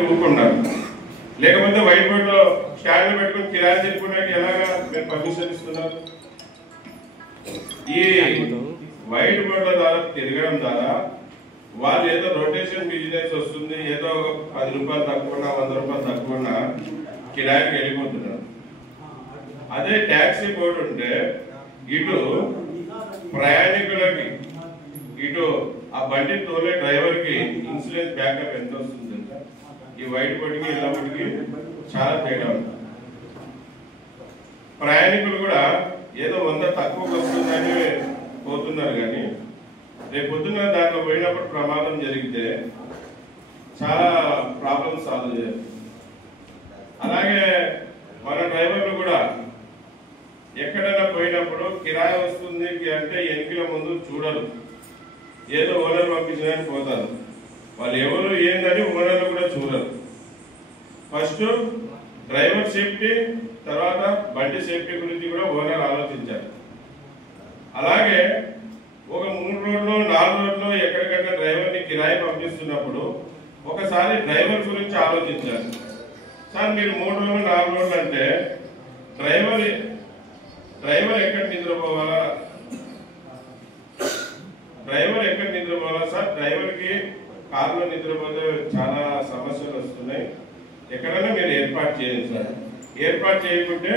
ఊరుకున్నారు. లేకపోతే white board లో stand పెట్టుకుని కిరాయి చెప్పుకోవడానికి ఎలాగా మీరు పర్మిషన్ ఇస్తున్నారు? ఈ వైట్ బోర్డుల ద్వారా తిరగడం ద్వారా వాళ్ళు ఏదో రొటేషన్ బిజినెస్ వస్తుంది, ఏదో 10 రూపాయలు తక్కువ 100 రూపాయలు తక్కువ కిరాయికి వెళ్ళిపోతున్నారు. అదే ట్యాక్సీ బోర్డు ఉంటే ఇటు ప్రయాణికులకి ఇటు ఆ బండి తోలే డ్రైవర్ కి ఇన్సూరెన్స్ బ్యాకప్ ఎంత వస్తుంది? ఈ వైట్ బోర్డుకి ఇలా బోర్డుకి చాలా తేడా ఉంది. ప్రయాణికులు కూడా ఏదో 100 తక్కువకి వస్తుందని పోతున్నారు, కానీ రేపు పొద్దున్న దాంట్లో పోయినప్పుడు ప్రమాదం జరిగితే చాలా ప్రాబ్లమ్స్ సాల్వ్ చేయాలి. అలాగే మన డ్రైవర్లు కూడా ఎక్కడైనా పోయినప్పుడు కిరాయి వస్తుంది అంటే ఎన్నికల ముందు చూడరు, ఏదో ఓనర్ పంపించడానికి పోతారు. వాళ్ళు ఎవరు ఏందని ఓనర్లు కూడా చూడరు. ఫస్ట్ డ్రైవర్ సేఫ్టీ, తర్వాత బండి సేఫ్టీ గురించి కూడా ఓనర్ ఆలోచించారు. అలాగే ఒక 3 రోజులు 4 రోజులు ఎక్కడికైనా డ్రైవర్ని కిరాయి పంపిస్తున్నప్పుడు ఒకసారి డ్రైవర్ గురించి ఆలోచించారు. సార్ మీరు 3 రోజులు 4 రోజులు అంటే డ్రైవర్ ఎక్కడ నిద్రపోవాలా? డ్రైవర్ ఎక్కడ నిద్రపోవాలా సార్? డ్రైవర్కి కారులో నిద్రపోతే చాలా సమస్యలు వస్తున్నాయి, ఎక్కడైనా మీరు ఏర్పాటు చేయండి సార్. ఏర్పాటు చేయకుంటే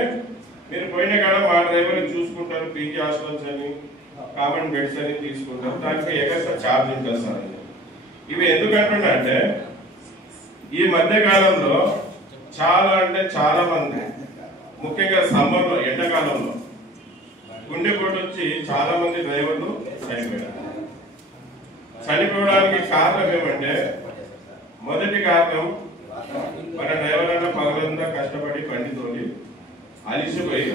మీరు పోయిన కాడ మా డ్రైవర్ని చూసుకుంటారు, పీజీ హాస్టల్స్ అని కామన్ బెడ్స్ అని తీసుకుంటారు, దానికి ఎక్స్ట్రా ఛార్జ్ ఉంటుంది సార్. ఇవి ఎందుకంటున్నా అంటే ఈ మధ్య కాలంలో చాలా అంటే చాలా మంది, ముఖ్యంగా సమ్మర్లో ఎండాకాలంలో గుండెపోటు వచ్చి చాలా మంది డ్రైవర్లు చనిపోయారు. చనిపోవడానికి కారణం ఏమంటే, మొదటి కారణం మన డ్రైవర్ అన్న పగలంతా కష్టపడి బండి తోలి అలిసిపోయి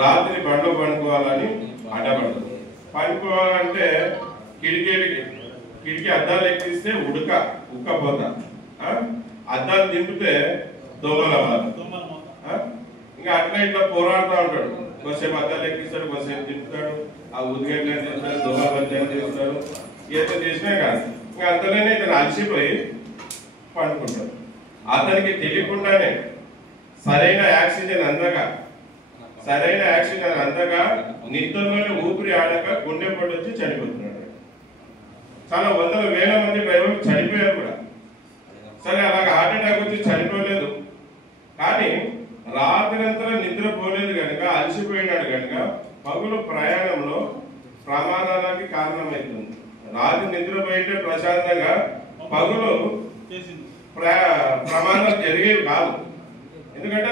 రాత్రి బండ్లో పండుకోవాలని అడ్డపడదు. పండుకోవాలంటే కిటికీ అద్దాలు ఎక్కిస్తే ఉక్కపోతా, అద్దాలు దింపితే దోమలవ్వాలి. ఇంకా అట్లా ఇట్లా పోరాడుతూ ఉంటాడు. కొద్దిసేపు అద్దాలు ఎక్కిస్తాడు, కొద్దిసేపు దింపుతాడు, ఆ ఉద్గడ్డ చేస్తాడు, దోమల మధ్యాహ్నం చేస్తాడు. ఏదో చేసినా కాదు, ఇంకా అంతలోనే ఇతను అలసిపోయి పండుకుంటాడు. అతనికి తెలియకుండానే సరైన ఆక్సిజన్ అందగా నిద్రలోనే ఊపిరి ఆడక గుండెపోటు వచ్చి చనిపోతున్నాడు. చాలా వందల వేల మంది డ్రైవర్లు చనిపోయారు కూడా. సరే, అలాగ హార్ట్ అటాక్ వచ్చి చనిపోలేదు, కానీ రాత్రంతా నిద్రపోలేదు కనుక, అలసిపోయినాడు కనుక పగులు ప్రయాణంలో ప్రమాదాలకి కారణమవుతుంది. రాత్రి నిద్రపోయింటే ప్రశాంతంగా పగులు ప్రమాదాలు జరిగేవి కాదు. ఎందుకంటే